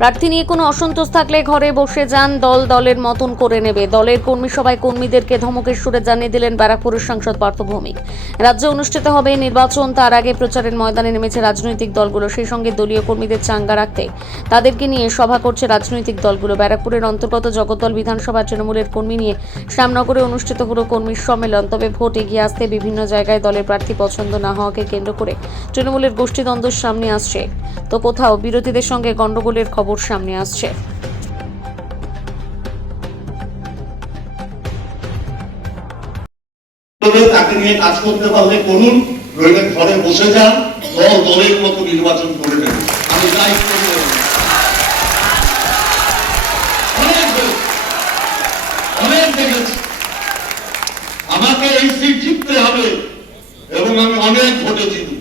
প্রার্থী নিয়ে কোনো অসন্তোষ থাকলে ঘরে বসে যান, দল দলের মতন করে নেবে। দলের কর্মী সভায় কর্মীদেরকে ধমকের সুরে জানিয়ে দিলেন ব্যারাকপুরের সাংসদ পার্থ ভৌমিক। রাজ্যে অনুষ্ঠিত হবে নির্বাচন, তার আগে প্রচারের ময়দানে নেমেছে রাজনৈতিক দলগুলো। সেই সঙ্গে দলীয় কর্মীদের চাঙ্গা রাখতে তাদেরকে নিয়ে সভা করছে রাজনৈতিক দলগুলো। ব্যারাকপুরের অন্তর্গত জগদ্দল বিধানসভা তৃণমূলের কর্মী নিয়ে শ্যামনগরে অনুষ্ঠিত হলো কর্মী সম্মেলন। তবে ভোট এগিয়ে আসতে বিভিন্ন জায়গায় দলের প্রার্থী পছন্দ না হওয়াকে কেন্দ্র করে তৃণমূলের গোষ্ঠীদ্বন্দ্ব সামনে আসছে, তো কোথাও বিরোধীদের সঙ্গে গন্ডগোলের খবর সামনে আসছে। তাকে নিয়ে কাজ করতে পারলে করুন, নইলে ঘরে বসে যান, দল দলের মতো নির্বাচন করে নেন। আমি দায়িত্ব অনেক দেখেছি, আমাকে এই সিট জিততে হবে এবং আমি অনেক ভোটে জিতব,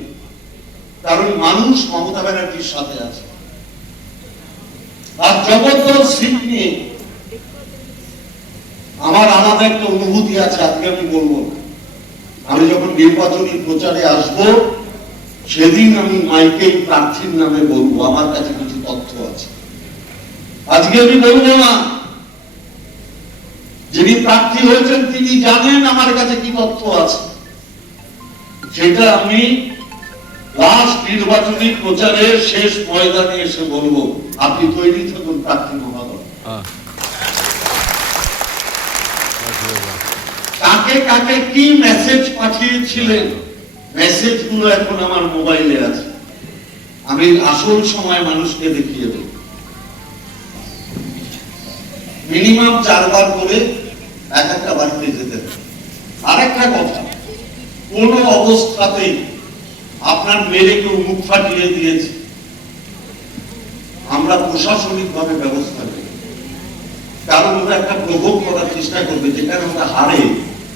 কারণ মানুষ মমতা ব্যানার্জির সাথে আছে। আর জগদ্দল সিট নিয়ে আমার আলাদা একটা অনুভূতি আছে, আজকে আমি বলবো। আমি যখন নির্বাচনী প্রচারে আসব, সেদিন আমি মাইকে প্রার্থীর নামে বলবো, আমার কাছে কিছু তথ্য আছে। আজকে আমি বলবো না, যিনি প্রার্থী হয়েছেন তিনি জানেন আমার কাছে কি তথ্য আছে। সেটা আমি লাস্ট নির্বাচনী প্রচারের শেষ ময়দানে এসে বলবো। আপনি তৈরি থাকুন প্রার্থী মহোদয়। কাকে কাকে কি মেসেজ পাঠিয়েছিলেন, মেসেজ গুলো এখন আমার মোবাইলে আছে। আমি আসল সময় মানুষকে দেখিয়ে দেব। মিনিমাম 4 বার করে এক একটা বাড়িতে যেতে হবে। আরেকটা কথা, কোন অবস্থাতেই আপনার মেরে কেউ মুখ ফাটিয়ে দিয়েছে, আমরা প্রশাসনিক ভাবে ব্যবস্থা নেব। কারণ ওরা একটা প্রভোগ করার চেষ্টা করবে, যেখানে ওরা হারে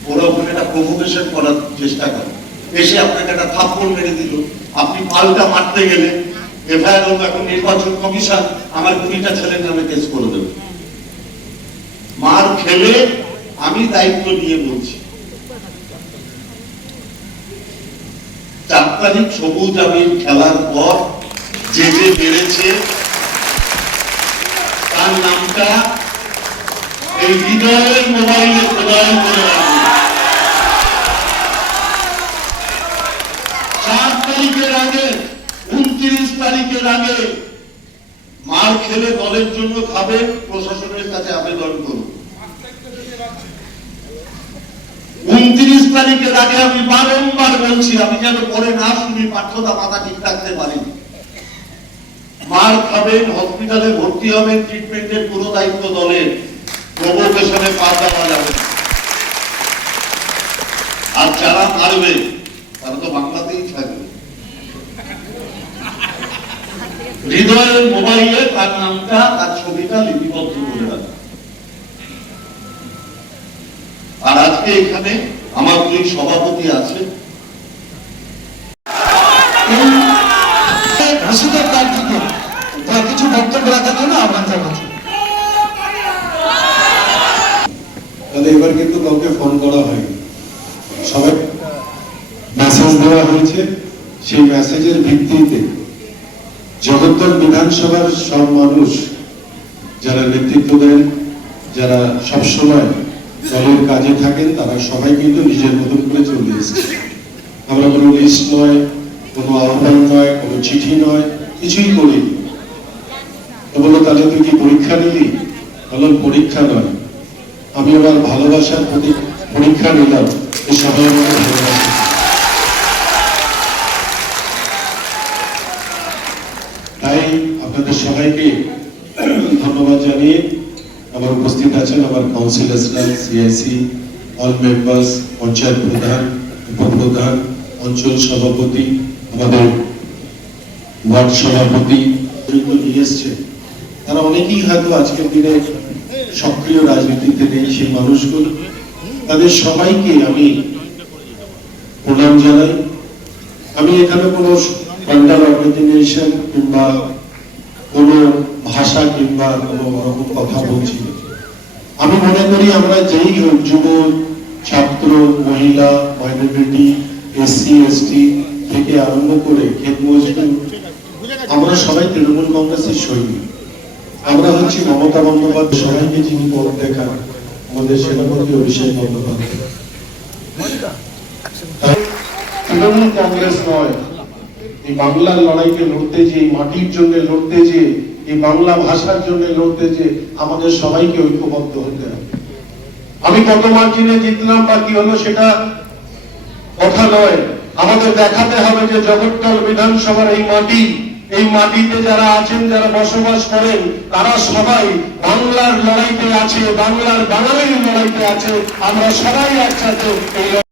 ওরা ওখানে একটা প্রভোকেশন করার চেষ্টা করে। এসে আপনাকে একটা থাপ্পড় মেরে দিল, আপনি পাল্টা মারতে গেলে এফআইআর হলো। এখন নির্বাচন কমিশন আমার 2টা ছেলের নামে কেস করে দেবে। মার খেলে আমি দায়িত্ব নিয়ে বলছি, 4 তারিখ সবুজ আবির খেলার পর যে যে বেড়েছে তার নামটা এই হৃদয়ের মোবাইলে প্রদান করে রাখবে। 4 তারিখের আগে, 29 তারিখের আগে মার খেলে দলের জন্য খাবে, প্রশাসনের কাছে আবেদন করুন। 29 তারিখের আগে আমি বারংবার বলছি, আমি যেন পরে না শুনি, পাঠ্যতা মাথা ঠিক রাখতে পারি। মার খাবেন, হসপিটালে ভর্তি হবেন, ট্রিটমেন্টের পুরো দায়িত্ব দলের। প্রভোকেশনে পা দেওয়া যাবে। আর যারা মারবে তারা তো বাংলাতেই থাকবে। হৃদয়ের মোবাইলে তার নামটা, তার ছবিটা লিপিবদ্ধ করে রাখবে। আর আজকে এখানে আমার 2 সভাপতি আছে, তার কিছু বক্তব্য রাখার জন্য আপনার কাছে। এবার কিন্তু কাউকে ফোন করা হয়নি, সবাই মেসেজ দেওয়া হয়েছে। সেই মেসেজের ভিত্তিতে জগদ্দল বিধানসভার সব মানুষ যারা নেতৃত্ব দেন, যারা সবসময় দলের কাজে থাকেন, তারা সবাই কিন্তু নিজের মতন করে চলে এসেছে। আমরা কোনো লিস্ট নয়, কোনো আহ্বান নয়, কোনো চিঠি নয়, কিছুই করিনি। বললো তাহলে তুই কি পরীক্ষা নিলি? বললাম পরীক্ষা নয়, আমি আমার ভালোবাসার প্রতি পরীক্ষা নিলাম। এই সবাই আমাকে ভালোবাসে। তাই আপনাদের সবাইকে ধন্যবাদ জানিয়ে, আমার উপস্থিত আছেন আমার কাউন্সিলররা, সিআইসি, অল মেম্বার্স, পঞ্চায়েত প্রধান, উপপ্রধান, অঞ্চল সভাপতি, আমাদের ওয়ার্ড সভাপতি নিয়ে এসছে। তারা অনেকেই হয়তো আজকের দিনে সক্রিয় রাজনীতিতে নেই, সেই মানুষগুলো, তাদের সবাইকে আমি প্রণাম জানাই। আমি এখানে কোনো পান্ডাল অর্গানাইজেশন কিংবা কোনো ভাষা কিংবা কোনো রকম কথা বলছি না। আমি মনে করি আমরা যেই হোক, যুব, ছাত্র, মহিলা, মাইনরিটি, এসসি এসটি থেকে আরম্ভ করে ক্ষেত মজদুর, আমরা সবাই তৃণমূল কংগ্রেসের সৈনিক। আমরা হচ্ছি মমতা বন্দ্যোপাধ্যায়, সবাইকে যিনি পথ দেখান, আমাদের সেনাপতি অভিষেক বন্দ্যোপাধ্যায়। তাই তৃণমূল কংগ্রেস নয়, এই বাংলার লড়াইকে লড়তে যে, এই মাটির জন্য লড়তে যে, এই বাংলা ভাষার জন্য লড়তে যে, আমাদের সবাইকে ঐক্যবদ্ধ হতে হবে। আমি কত মার্জিনে জিতলাম বা কি হলো সেটা কথা নয়, আমাদের দেখাতে হবে যে জগৎকাল বিধানসভার এই মাটিতে যারা আছেন, যারা বসবাস করেন, তারা সবাই বাংলার লড়াইতে আছে, বাংলার বাঙালির লড়াইতে আছে। আমরা সবাই একসাথে এই